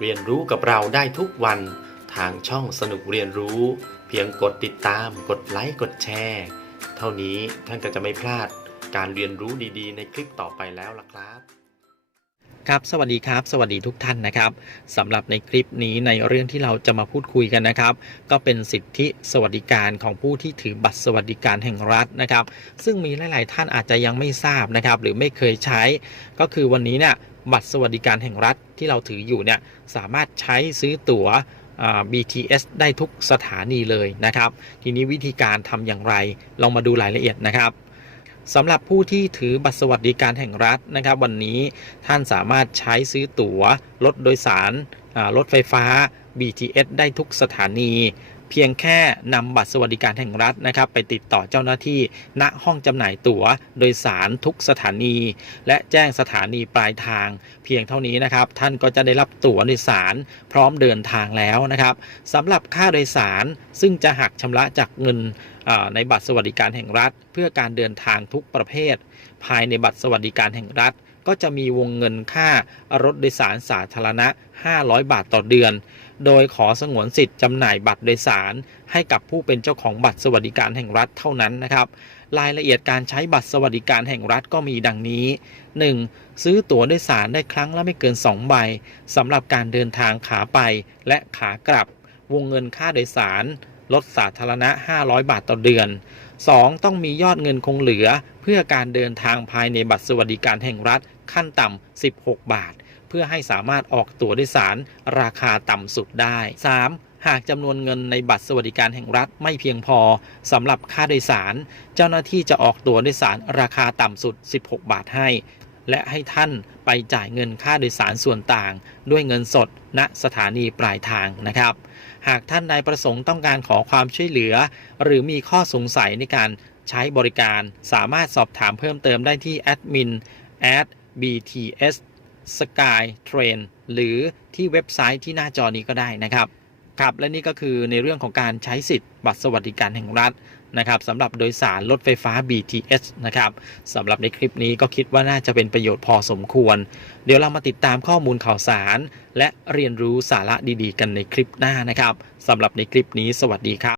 เรียนรู้กับเราได้ทุกวันทางช่องสนุกเรียนรู้ เพียงกดติดตาม กดไลค์กดแชร์ เท่านี้ท่านก็จะไม่พลาดการเรียนรู้ดีๆ ในคลิปต่อไปแล้วล่ะครับครับสวัสดีครับ สวัสดีทุกท่านนะครับสำหรับในคลิปนี้ในเรื่องที่เราจะมาพูดคุยกันนะครับ ก็เป็นสิทธิสวัสดิการของผู้ที่ถือบัตรสวัสดิการแห่งรัฐนะครับ ซึ่งมีหลาย ๆ ท่านอาจจะยังไม่ทราบนะครับ หรือไม่เคยใช้ ก็คือวันนี้เนี่ย บัตรสวัสดิการแห่งรัฐที่เราถืออยู่เนี่ยสามารถใช้ซื้อตั๋ว BTS ได้ทุกสถานีเลยนะครับ ทีนี้วิธีการทำอย่างไรลองมาดูรายละเอียดนะครับสำหรับผู้ที่ถือบัตรสวัสดิการแห่งรัฐนะครับ วันนี้ท่านสามารถใช้ซื้อตั๋วรถโดยสารรถไฟฟ้า BTS ได้ทุกสถานี พียงแค่นำบัตรสวัสดิการแห่งรัฐนะครับ ไปติดต่อเจ้าหน้าที่ณห้องจำหน่ายตั๋วโดยสารทุกสถานี และแจ้งสถานีปลายทาง เพียงเท่านี้นะครับ ท่านก็จะได้รับตั๋วโดยสารพร้อมเดินทางแล้วนะครับสำหรับค่าโดยสารซึ่งจะหักชำระจากเงินในบัตรสวัสดิการแห่งรัฐ เพื่อการเดินทางทุกประเภท ภายในบัตรสวัสดิการแห่งรัฐ ก็จะมีวงเงินค่ารถโดยสารสาธารณะ 500 บาทต่อเดือน โดยขอสงวนสิทธิ์จำหน่ายบัตรโดยสาร ให้กับผู้เป็นเจ้าของบัตรสวัสดิการแห่งรัฐเท่านั้นนะครับ รายละเอียดการใช้บัตรสวัสดิการแห่งรัฐก็มีดังนี้ 1. ซื้อตั๋วโดยสารได้ครั้งละไม่เกิน 2 ใบสำหรับการเดินทางขาไปและขากลับ วงเงินค่าโดยสาร รถสาธารณะ 500 บาทต่อเดือน 2. ต้องมียอดเงินคงเหลือ เพื่อการเดินทางภายในบัตรสวัสดิการแห่งรัฐขั้นต่ำ 16 บาท เพื่อให้สามารถออกตั๋วโดยสารราคาต่ำสุดได้ 3. หากจำนวนเงินในบัตรสวัสดิการแห่งรัฐไม่เพียงพอสำหรับค่าโดยสาร เจ้าหน้าที่จะออกตั๋วโดยสารราคาต่ำสุด 16 บาทให้ และให้ท่านไปจ่ายเงินค่าโดยสารส่วนต่าง ด้วยเงินสด ณสถานีปลายทางนะครับ หากท่านใดประสงค์ต้องการขอความช่วยเหลือ หรือมีข้อสงสัยในการใช้บริการ สามารถสอบถามเพิ่มเติมได้ที่ admin at bts sky train หรือที่เว็บไซต์ที่หน้าจอนี้ก็ได้นะครับ ครับและนี่ก็คือในเรื่องของการใช้สิทธิ์บัตรสวัสดิการแห่งรัฐนะครับสำหรับโดยสารรถไฟฟ้า BTS นะครับสำหรับในคลิปนี้ก็คิดว่าน่าจะเป็นประโยชน์พอสมควร เดี๋ยวเรามาติดตามข้อมูลข่าวสาร และเรียนรู้สาระดีๆ กันในคลิปหน้านะครับสำหรับในคลิปนี้สวัสดีครับ